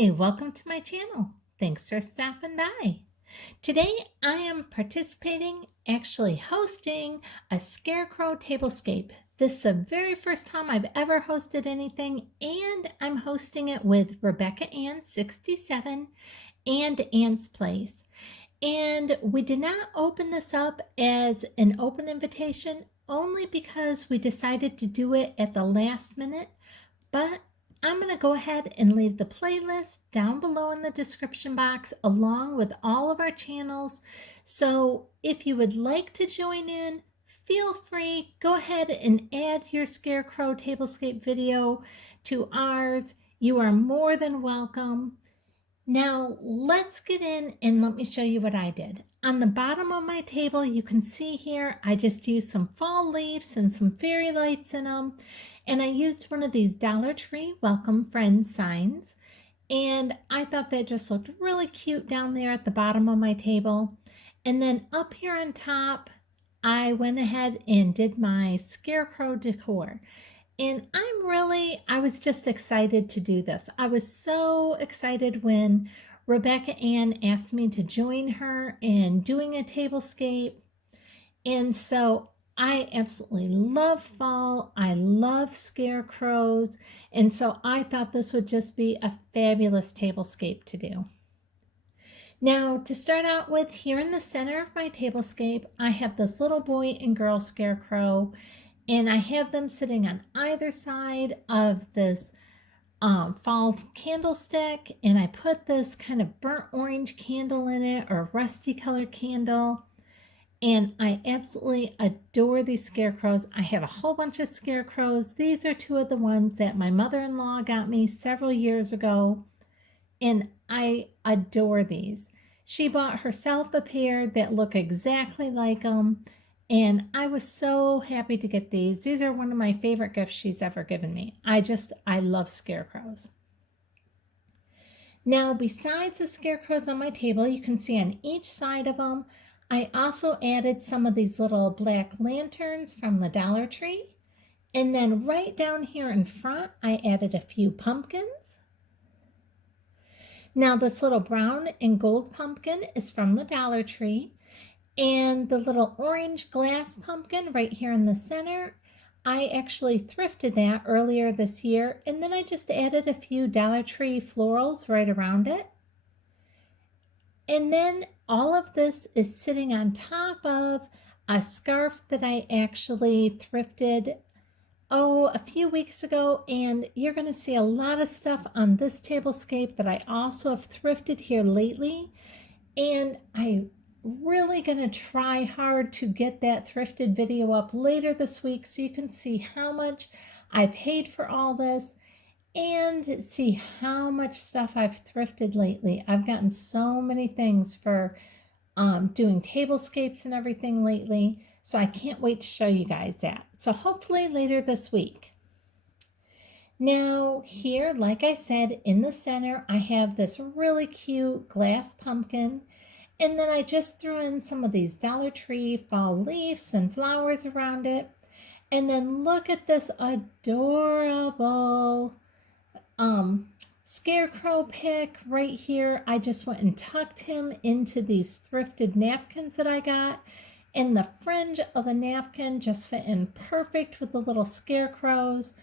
Hi, welcome to my channel. Thanks for stopping by. Today I am participating, actually hosting a Scarecrow Tablescape. This is the very first time I've ever hosted anything, and I'm hosting it with Rebecca Ann 67 and Ann's Place. And we did not open this up as an open invitation only because we decided to do it at the last minute, but I'm going to go ahead and leave the playlist down below in the description box along with all of our channels. So if you would like to join in, feel free, go ahead and add your Scarecrow Tablescape video to ours. You are more than welcome. Now let's get in and let me show you what I did. On the bottom of my table, you can see here, I just used some fall leaves and some fairy lights in them. And I used one of these Dollar Tree Welcome Friends signs. And I thought that just looked really cute down there at the bottom of my table. And then up here on top, I went ahead and did my scarecrow decor. And I was just excited to do this. I was so excited when Rebecca Ann asked me to join her in doing a tablescape. And so I absolutely love fall. I love scarecrows. And so I thought this would just be a fabulous tablescape to do. Now, to start out with, here in the center of my tablescape, I have this little boy and girl scarecrow, and I have them sitting on either side of this fall candlestick, and I put this kind of burnt orange candle in it, or rusty colored candle. And I absolutely adore these scarecrows. I have a whole bunch of scarecrows. These are two of the ones that my mother-in-law got me several years ago, and I adore these. She bought herself a pair that look exactly like them, and I was so happy to get these. These are one of my favorite gifts she's ever given me. I love scarecrows. Now, besides the scarecrows on my table, you can see on each side of them, I also added some of these little black lanterns from the Dollar Tree. And then right down here in front, I added a few pumpkins. Now, this little brown and gold pumpkin is from the Dollar Tree. And the little orange glass pumpkin right here in the center, I actually thrifted that earlier this year, and then I just added a few Dollar Tree florals right around it. And then all of this is sitting on top of a scarf that I actually thrifted a few weeks ago, and you're going to see a lot of stuff on this tablescape that I also have thrifted here lately, and I'm really going to try hard to get that thrifted video up later this week so you can see how much I paid for all this and see how much stuff I've thrifted lately. I've gotten so many things for doing tablescapes and everything lately, so I can't wait to show you guys that. So hopefully later this week. Now here, like I said, in the center, I have this really cute glass pumpkin. And then I just threw in some of these Dollar Tree fall leaves and flowers around it. And then look at this adorable scarecrow pick right here. I just went and tucked him into these thrifted napkins that I got. And the fringe of the napkin just fit in perfect with the little scarecrows.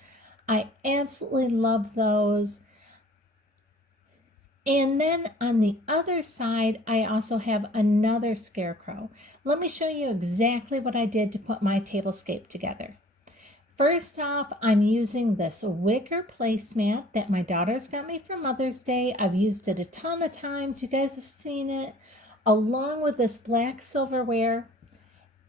I absolutely love those. And then on the other side, I also have another scarecrow. Let me show you exactly what I did to put my tablescape together. First off, I'm using this wicker placemat that my daughters got me for Mother's Day. I've used it a ton of times. You guys have seen it, along with this black silverware.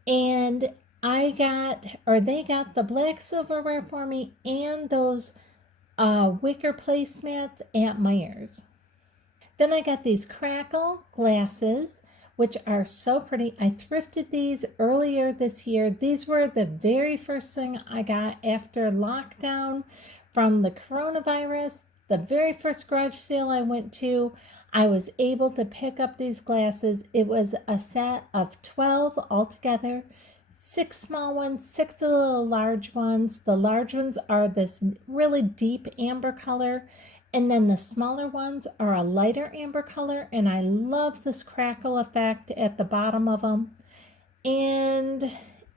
And they got the black silverware for me and those wicker placemats at Meijer's. Then I got these crackle glasses, which are so pretty. I thrifted these earlier this year. These were the very first thing I got after lockdown from the coronavirus. The very first garage sale I went to, I was able to pick up these glasses. It was a set of 12 altogether. 6 small ones, 6 of the large ones. The large ones are this really deep amber color, And then the smaller ones are a lighter amber color, and I love this crackle effect at the bottom of them. And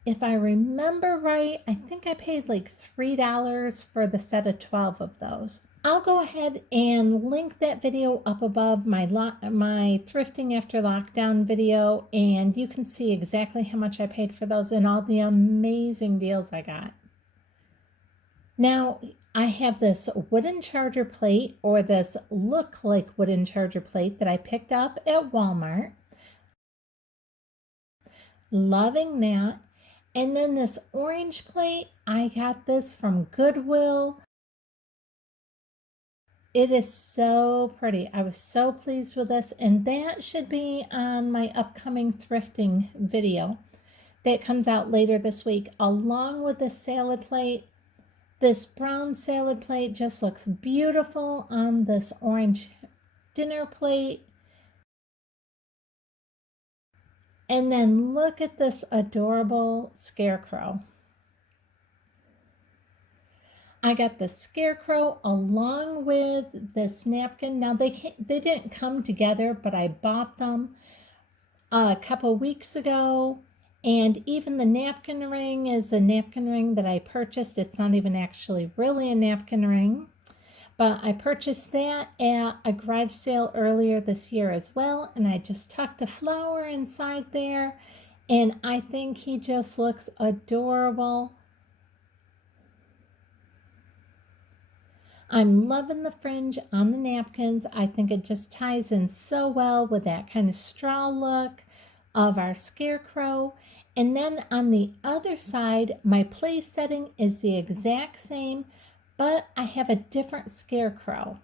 if I remember right, I think I paid like $3 for the set of 12 of those. I'll go ahead and link that video up above my thrifting after lockdown video, and you can see exactly how much I paid for those and all the amazing deals I got. Now, I have this wooden charger plate, or this look like wooden charger plate, that I picked up at Walmart. Loving that. And then this orange plate, I got this from Goodwill. It is so pretty. I was so pleased with this, and that should be on my upcoming thrifting video that comes out later this week, along with this salad plate. This brown salad plate just looks beautiful on this orange dinner plate. And then look at this adorable scarecrow. I got the scarecrow along with this napkin. Now they didn't come together, but I bought them a couple weeks ago. And even the napkin ring is the napkin ring that I purchased. It's not even actually really a napkin ring, but I purchased that at a garage sale earlier this year as well. And I just tucked a flower inside there, and I think he just looks adorable. I'm loving the fringe on the napkins. I think it just ties in so well with that kind of straw look of our scarecrow. And then on the other side, my place setting is the exact same, but I have a different scarecrow.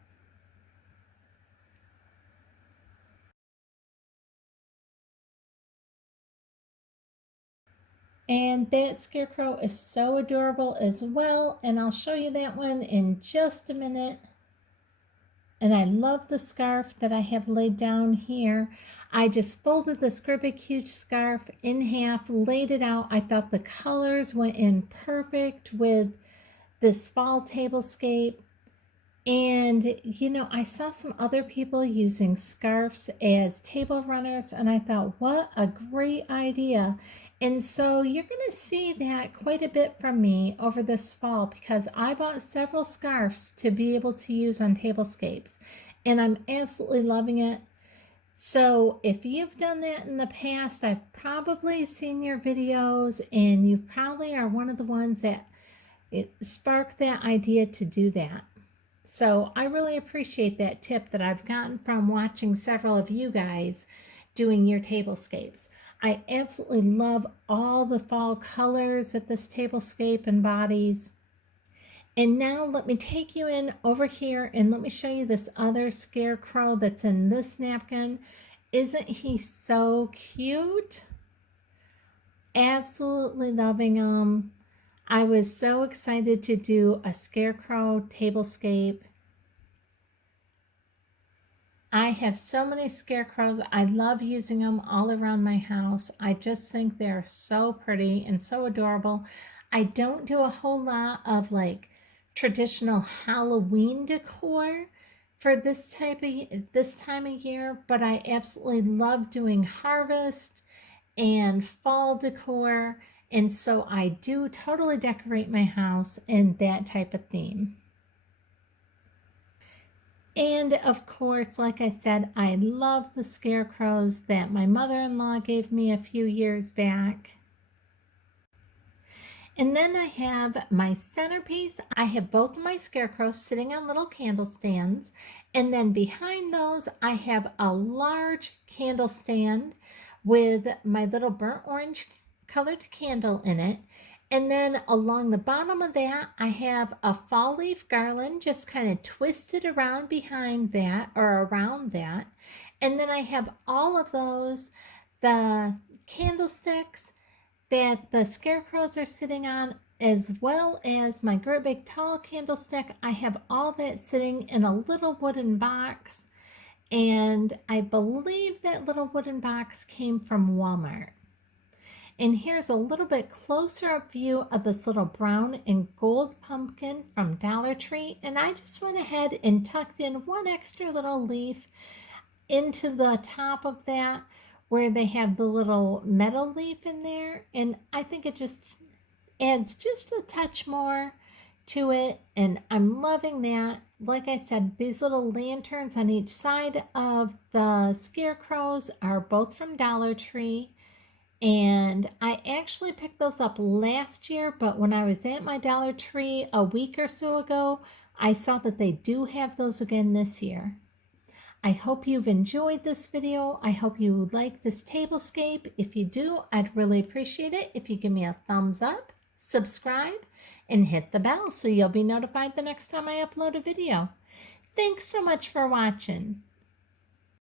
And that scarecrow is so adorable as well, and I'll show you that one in just a minute. And I love the scarf that I have laid down here. I just folded this great big huge scarf in half, laid it out. I thought the colors went in perfect with this fall tablescape. And, you know, I saw some other people using scarves as table runners, and I thought, what a great idea. And so you're going to see that quite a bit from me over this fall, because I bought several scarves to be able to use on tablescapes, and I'm absolutely loving it. So if you've done that in the past, I've probably seen your videos, and you probably are one of the ones that it sparked that idea to do that. So I really appreciate that tip that I've gotten from watching several of you guys doing your tablescapes. I absolutely love all the fall colors that this tablescape embodies. And now let me take you in over here and let me show you this other scarecrow that's in this napkin. Isn't he so cute? Absolutely loving him. I was so excited to do a scarecrow tablescape. I have so many scarecrows. I love using them all around my house. I just think they're so pretty and so adorable. I don't do a whole lot of like traditional Halloween decor for this time of year, but I absolutely love doing harvest and fall decor. And so I do totally decorate my house in that type of theme. And of course, like I said, I love the scarecrows that my mother-in-law gave me a few years back. And then I have my centerpiece. I have both of my scarecrows sitting on little candle stands. And then behind those, I have a large candle stand with my little burnt orange colored candle in it. And then along the bottom of that, I have a fall leaf garland just kind of twisted around behind that or around that. And then I have all of those, the candlesticks that the scarecrows are sitting on, as well as my great big tall candlestick. I have all that sitting in a little wooden box. And I believe that little wooden box came from Walmart. And here's a little bit closer up view of this little brown and gold pumpkin from Dollar Tree. And I just went ahead and tucked in one extra little leaf into the top of that where they have the little metal leaf in there. And I think it just adds just a touch more to it, and I'm loving that. Like I said, these little lanterns on each side of the scarecrows are both from Dollar Tree, and I actually picked those up last year, but when I was at my Dollar Tree a week or so ago, I saw that they do have those again this year. I hope you've enjoyed this video. I hope you like this tablescape. If you do, I'd really appreciate it if you give me a thumbs up, subscribe, and hit the bell so you'll be notified the next time I upload a video. Thanks so much for watching.